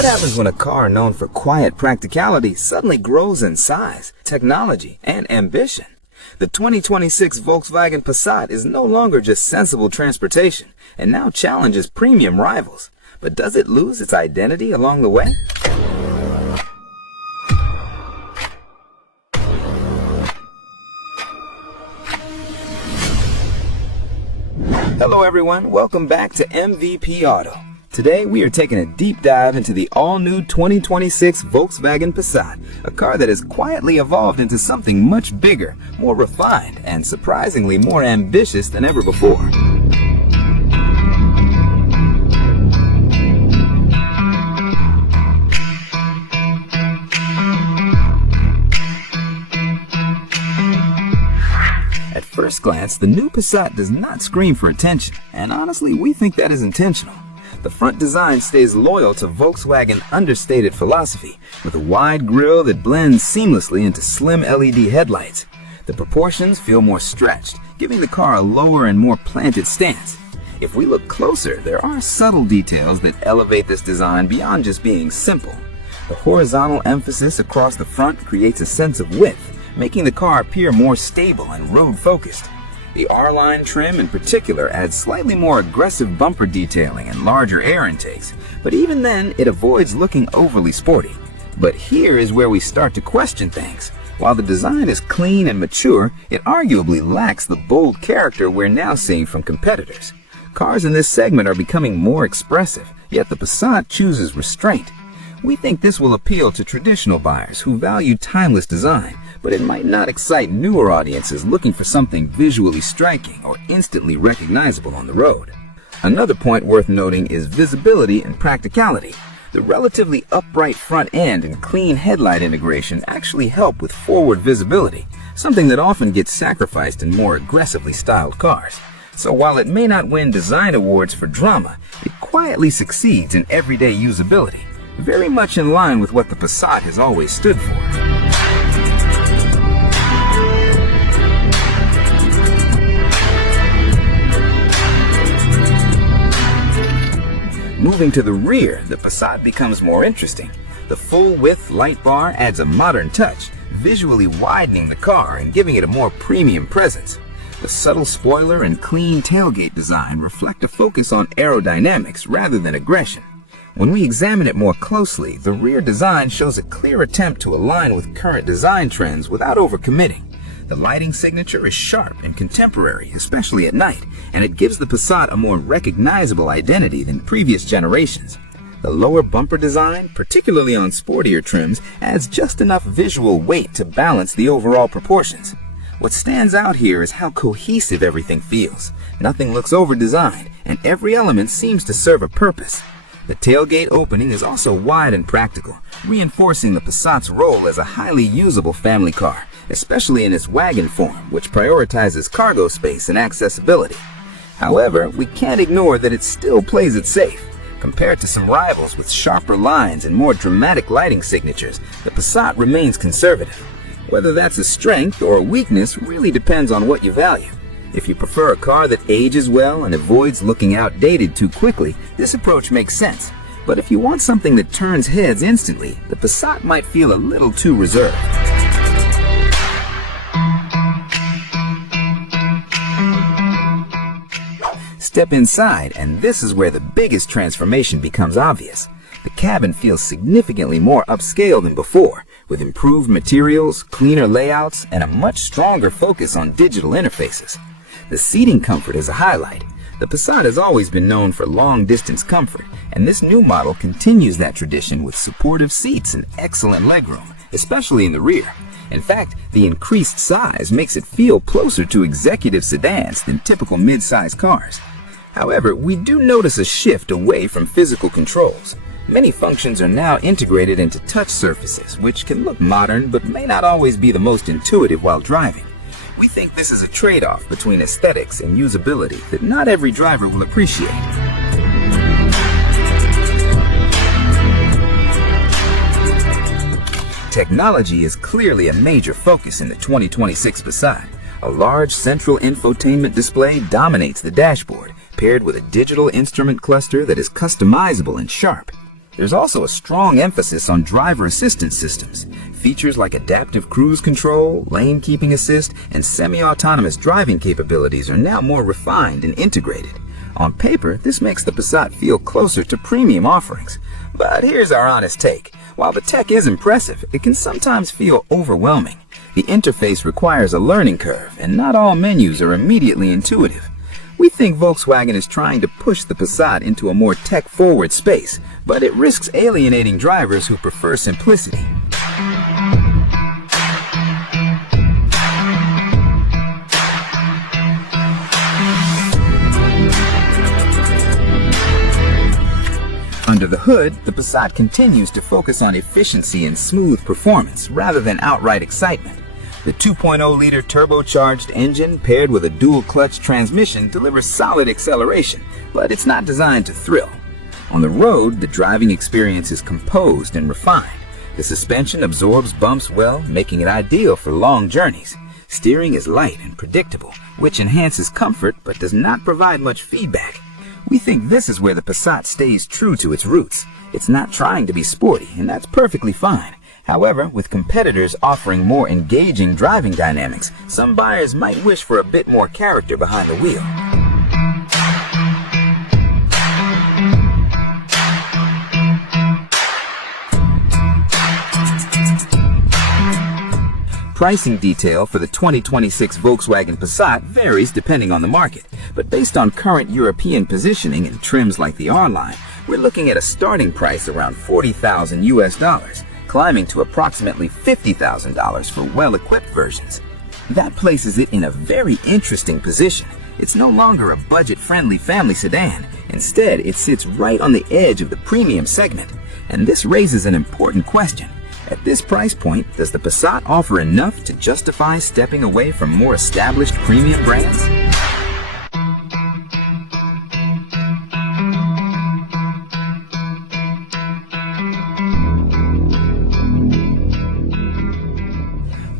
What happens when a car known for quiet practicality suddenly grows in size, technology, and ambition? The 2026 Volkswagen Passat is no longer just sensible transportation and now challenges premium rivals. But does it lose its identity along the way? Hello everyone, welcome back to MVP Auto. Today we are taking a deep dive into the all-new 2026 Volkswagen Passat, a car that has quietly evolved into something much bigger, more refined, and surprisingly more ambitious than ever before. At first glance, the new Passat does not scream for attention, and honestly, we think that is intentional. The front design stays loyal to Volkswagen's understated philosophy, with a wide grille that blends seamlessly into slim LED headlights. The proportions feel more stretched, giving the car a lower and more planted stance. If we look closer, there are subtle details that elevate this design beyond just being simple. The horizontal emphasis across the front creates a sense of width, making the car appear more stable and road-focused. The R-line trim in particular adds slightly more aggressive bumper detailing and larger air intakes, but even then it avoids looking overly sporty. But here is where we start to question things. While the design is clean and mature, it arguably lacks the bold character we're now seeing from competitors. Cars in this segment are becoming more expressive, yet the Passat chooses restraint. We think this will appeal to traditional buyers who value timeless design, but it might not excite newer audiences looking for something visually striking or instantly recognizable on the road. Another point worth noting is visibility and practicality. The relatively upright front end and clean headlight integration actually help with forward visibility, something that often gets sacrificed in more aggressively styled cars. So while it may not win design awards for drama, it quietly succeeds in everyday usability, very much in line with what the Passat has always stood for. Moving to the rear, the Passat becomes more interesting. The full-width light bar adds a modern touch, visually widening the car and giving it a more premium presence. The subtle spoiler and clean tailgate design reflect a focus on aerodynamics rather than aggression. When we examine it more closely, the rear design shows a clear attempt to align with current design trends without overcommitting. The lighting signature is sharp and contemporary, especially at night, and it gives the Passat a more recognizable identity than previous generations. The lower bumper design, particularly on sportier trims, adds just enough visual weight to balance the overall proportions. What stands out here is how cohesive everything feels. Nothing looks over-designed, and every element seems to serve a purpose. The tailgate opening is also wide and practical, reinforcing the Passat's role as a highly usable family car, especially in its wagon form, which prioritizes cargo space and accessibility. However, we can't ignore that it still plays it safe. Compared to some rivals with sharper lines and more dramatic lighting signatures, the Passat remains conservative. Whether that's a strength or a weakness really depends on what you value. If you prefer a car that ages well and avoids looking outdated too quickly, this approach makes sense. But if you want something that turns heads instantly, the Passat might feel a little too reserved. Step inside, and this is where the biggest transformation becomes obvious. The cabin feels significantly more upscale than before, with improved materials, cleaner layouts, and a much stronger focus on digital interfaces. The seating comfort is a highlight. The Passat has always been known for long-distance comfort, and this new model continues that tradition with supportive seats and excellent legroom, especially in the rear. In fact, the increased size makes it feel closer to executive sedans than typical mid-size cars. However, we do notice a shift away from physical controls. Many functions are now integrated into touch surfaces, which can look modern but may not always be the most intuitive while driving. We think this is a trade-off between aesthetics and usability that not every driver will appreciate. Technology is clearly a major focus in the 2026 Passat. A large central infotainment display dominates the dashboard, paired with a digital instrument cluster that is customizable and sharp. There's also a strong emphasis on driver assistance systems. Features like adaptive cruise control, lane keeping assist, and semi-autonomous driving capabilities are now more refined and integrated. On paper, this makes the Passat feel closer to premium offerings. But here's our honest take. While the tech is impressive, it can sometimes feel overwhelming. The interface requires a learning curve, and not all menus are immediately intuitive. We think Volkswagen is trying to push the Passat into a more tech-forward space, but it risks alienating drivers who prefer simplicity. Under the hood, the Passat continues to focus on efficiency and smooth performance rather than outright excitement. The 2.0-liter turbocharged engine paired with a dual-clutch transmission delivers solid acceleration, but it's not designed to thrill. On the road, the driving experience is composed and refined. The suspension absorbs bumps well, making it ideal for long journeys. Steering is light and predictable, which enhances comfort but does not provide much feedback. We think this is where the Passat stays true to its roots. It's not trying to be sporty, and that's perfectly fine. However, with competitors offering more engaging driving dynamics, some buyers might wish for a bit more character behind the wheel. Pricing detail for the 2026 Volkswagen Passat varies depending on the market, but based on current European positioning and trims like the R-Line, we're looking at a starting price around $40,000 US, climbing to approximately $50,000 for well-equipped versions. That places it in a very interesting position. It's no longer a budget-friendly family sedan. Instead, it sits right on the edge of the premium segment. And this raises an important question. At this price point, does the Passat offer enough to justify stepping away from more established premium brands?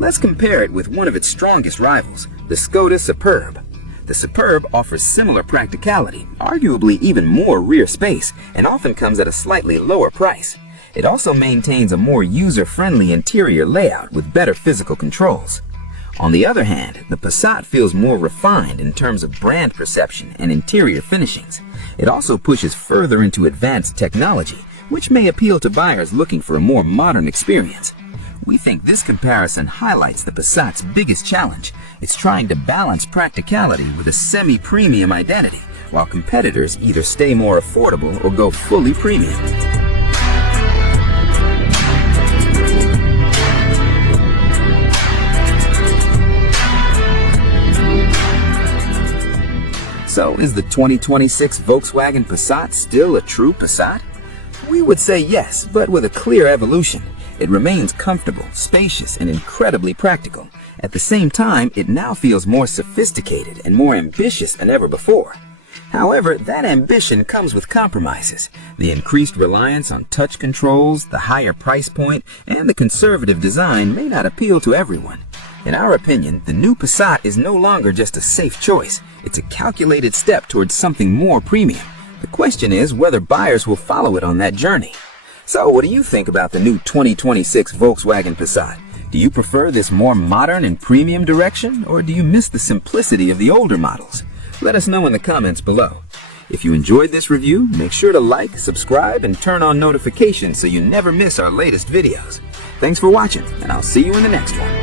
Let's compare it with one of its strongest rivals, the Skoda Superb. The Superb offers similar practicality, arguably even more rear space, and often comes at a slightly lower price. It also maintains a more user-friendly interior layout with better physical controls. On the other hand, the Passat feels more refined in terms of brand perception and interior finishings. It also pushes further into advanced technology, which may appeal to buyers looking for a more modern experience. We think this comparison highlights the Passat's biggest challenge. It's trying to balance practicality with a semi-premium identity, while competitors either stay more affordable or go fully premium. So, is the 2026 Volkswagen Passat still a true Passat? We would say yes, but with a clear evolution. It remains comfortable, spacious, and incredibly practical. At the same time, it now feels more sophisticated and more ambitious than ever before. However, that ambition comes with compromises. The increased reliance on touch controls, the higher price point, and the conservative design may not appeal to everyone. In our opinion, the new Passat is no longer just a safe choice. It's a calculated step towards something more premium. The question is whether buyers will follow it on that journey. So, what do you think about the new 2026 Volkswagen Passat? Do you prefer this more modern and premium direction, or do you miss the simplicity of the older models? Let us know in the comments below. If you enjoyed this review, make sure to like, subscribe, and turn on notifications so you never miss our latest videos. Thanks for watching, and I'll see you in the next one.